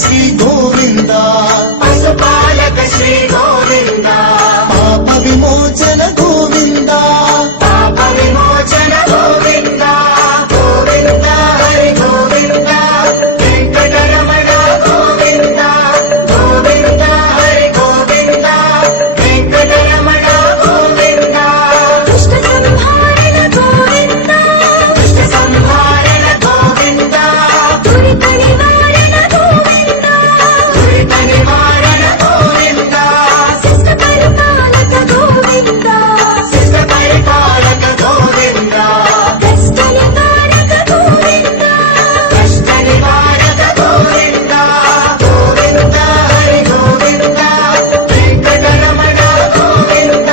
శ్రీ గోవింద పశుపాలక శ్రీ గోవింద పాప విమోచన గోవింద పాప విమోచన గోవింద గోవింద హరి గోవింద వెంకటరమణ గోవింద గోవింద హరి గోవింద వెంకటరమణ గోవింద దుష్ట సంహారణ గోవింద దుష్ట సంహారణ గోవింద దురిత నివారణ గోవింద దురిత నివారణ గోవింద శిష్ట పరిపాలక గోవింద శిష్ట పరిపాలక గోవింద కష్ట నివారక గోవింద కష్ట నివారక గోవింద గోవింద హరి గోవింద వెంకటరమణ గోవింద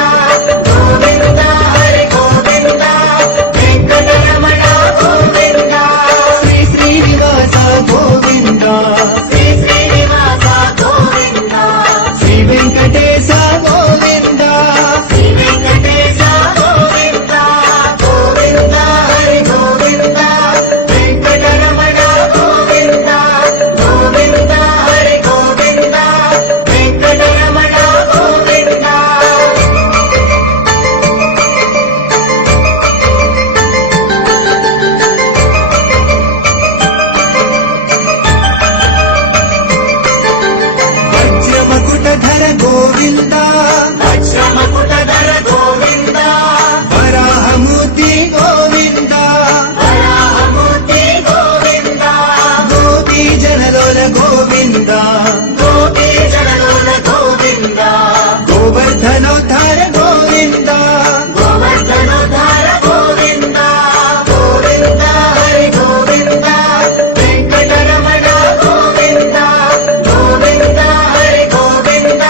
గోవింద హరి గోవింద వెంకటరమణ గోవింద శ్రీ శ్రీనివాస గోవింద శ్రీ శ్రీనివాస గోవింద శ్రీ వెంకటేశ గోవింద శ్రీ వెంకటేశ గోవింద గోవింద హరి గోవింద వెంకటరమణ గోవింద గోవింద హరి గోవింద వెంకటరమణ గోవింద వజ్రమకుటధర గోవింద వజ్రమకుటధర గోవింద వరాహమూర్తి గోవింద వరాహమూర్తి గోవింద గోపీ జనలోల గోవింద గోపీ జనలోల గోవింద గోవర్ధనోద్ధార గోవింద గోవర్ధనోద్ధార గోవింద గోవింద హరి గోవింద వెంకటరమణ గోవింద గోవింద హరి గోవింద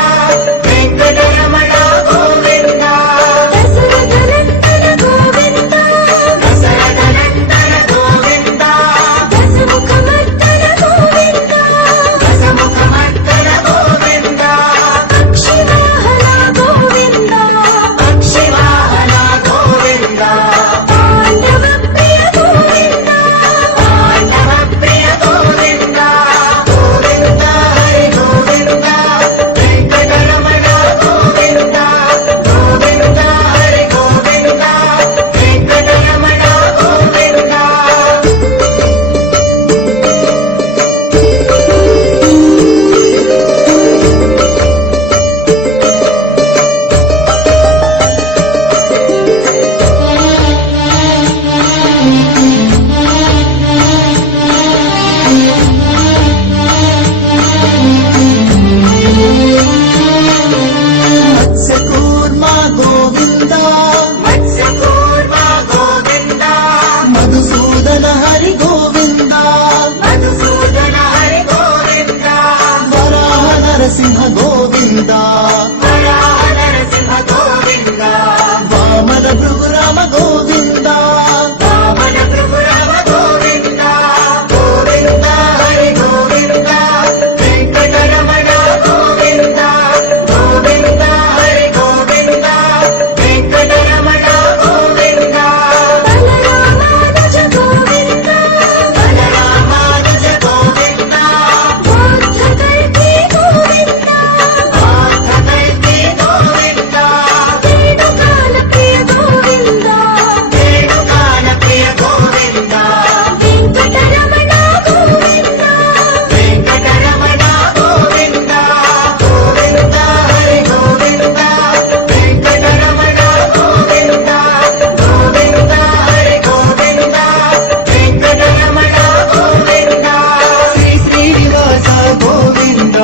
వెంకటరమణ గోవింద దశరథనందన గోవింద దశరథనందన గోవింద దశముఖమర్దన గోవింద దశముఖమర్దన గోవింద అక్షివాహన గోవింద అక్షివాహన గోవింద పాండవ ప్రియ గోవింద పాండవ ప్రియ గోవింద గోవింద హరి గోవింద వెంకటరమణ గోవింద గోవింద హరి గోవింద వెంకటరమణ గోవింద మత్స్యకూర్మ గోవింద మత్స్యకూర్మ గోవింద మధుసూదన హరి గోవింద మధుసూదన హరి గోవింద వరాహ నరసింహ గోవింద వరాహ నరసింహ గోవింద వామన భృగురామ గోవింద వామన ప్రభురామ గోవింద గోవింద హరి గోవింద వెంకటరమణ గోవింద గోవింద హరి గోవింద వెంకటరమణ గోవింద బలరామానుజ గోవింద బలరామానుజ గోవింద బోద్ధకల్కి గోవింద బోద్ధకల్కి గోవింద వేణుకాల ప్రియ గోవింద వేణుకాల ప్రియ గోవింద వెంకటరమణ గోవింద వెంకటరమణ గోవింద గోవింద హరి గోవింద వెంకటరమణ గోవింద గోవింద హరి గోవింద వెంకటరమణ గోవింద శ్రీ శ్రీనివాస గోవింద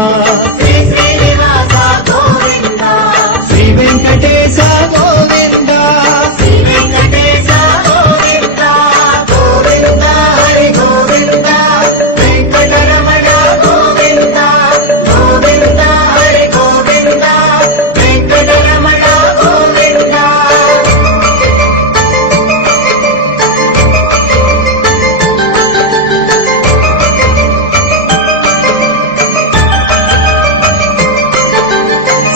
శ్రీ శ్రీనివాస గోవింద శ్రీ వెంకటేశ గోవింద శ్రీ వెంకటేశ గోవింద గోవింద హరి గోవింద వెంకటరమణ గోవింద గోవింద హరి గోవింద వెంకటరమణ గోవింద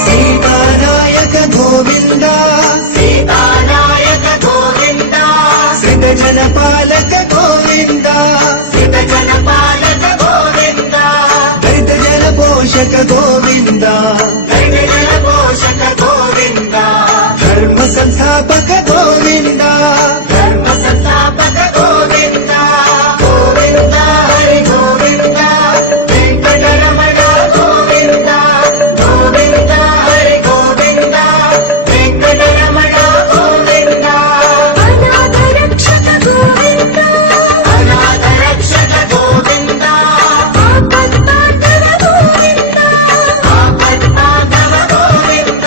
సీతానాయక గోవింద సీతానాయక గోవింద శ్రితజన పాలక గోవింద శ్రితజన పాలక గోవింద పోషక గోవింద గణగణ పోషక గోవింద ధర్మ సంస్థాపక గోవింద ధర్మ సంస్థాపక గోవింద గోవింద హరి గోవింద వెంకటరమణ గోవింద గోవింద హరి గోవింద వెంకటరమణ గోవింద అనాథ రక్షక గోవింద అనాథ రక్షక గోవింద ఆపద్బాంధవ గోవింద ఆపద్బాంధవ గోవింద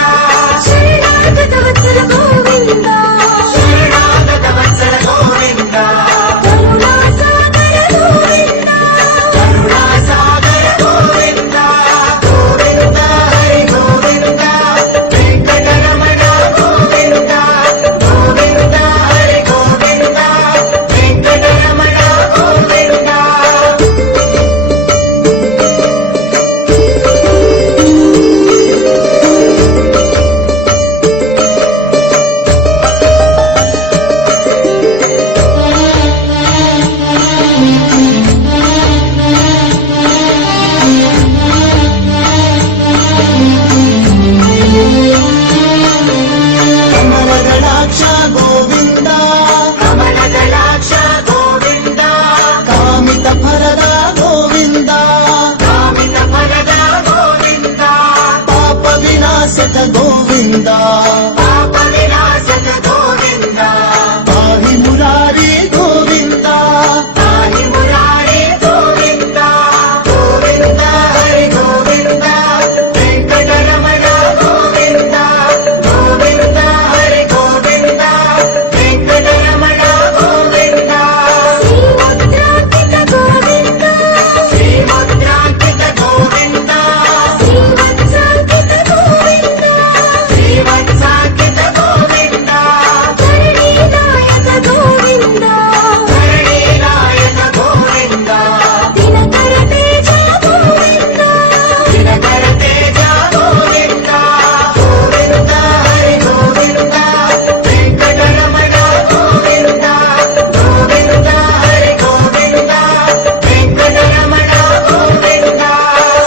శరణాగత వత్సల గోవింద శరణాగత వత్సల గోవింద కరుణాసాగర గోవింద కరుణాసాగర గోవింద గోవింద హరి గోవింద వెంకటరమణ గోవింద గోవింద హరి గోవింద వెంకటరమణ గోవింద కమలదళాక్ష గోవింద కమలదళాక్ష గోవింద కామిత ఫలద గోవింద కామిత ఫలద గోవింద పాప వినాశక గోవింద పాప వినాశక గోవింద పాహి మురారి గోవింద పాహి మురారి గోవింద గోవింద హరి గోవింద వెంకటరమణ గోవింద గోవింద హరి గోవింద వెంకటరమణ గోవింద శ్రీముద్రాంకిత గోవింద శ్రీముద్రాంకిత గోవింద శ్రీవత్సాంకిత గోవింద శ్రీవత్సాంకిత గోవింద ధరణీనాయక గోవింద ధరణీనాయక గోవింద దినకర తేజ గోవింద దినకర తేజ గోవింద గోవింద హరి గోవింద వెంకటరమణ గోవింద గోవింద హరి గోవింద వెంకటరమణ గోవింద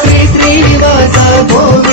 శ్రీ శ్రీనివాస గోవింద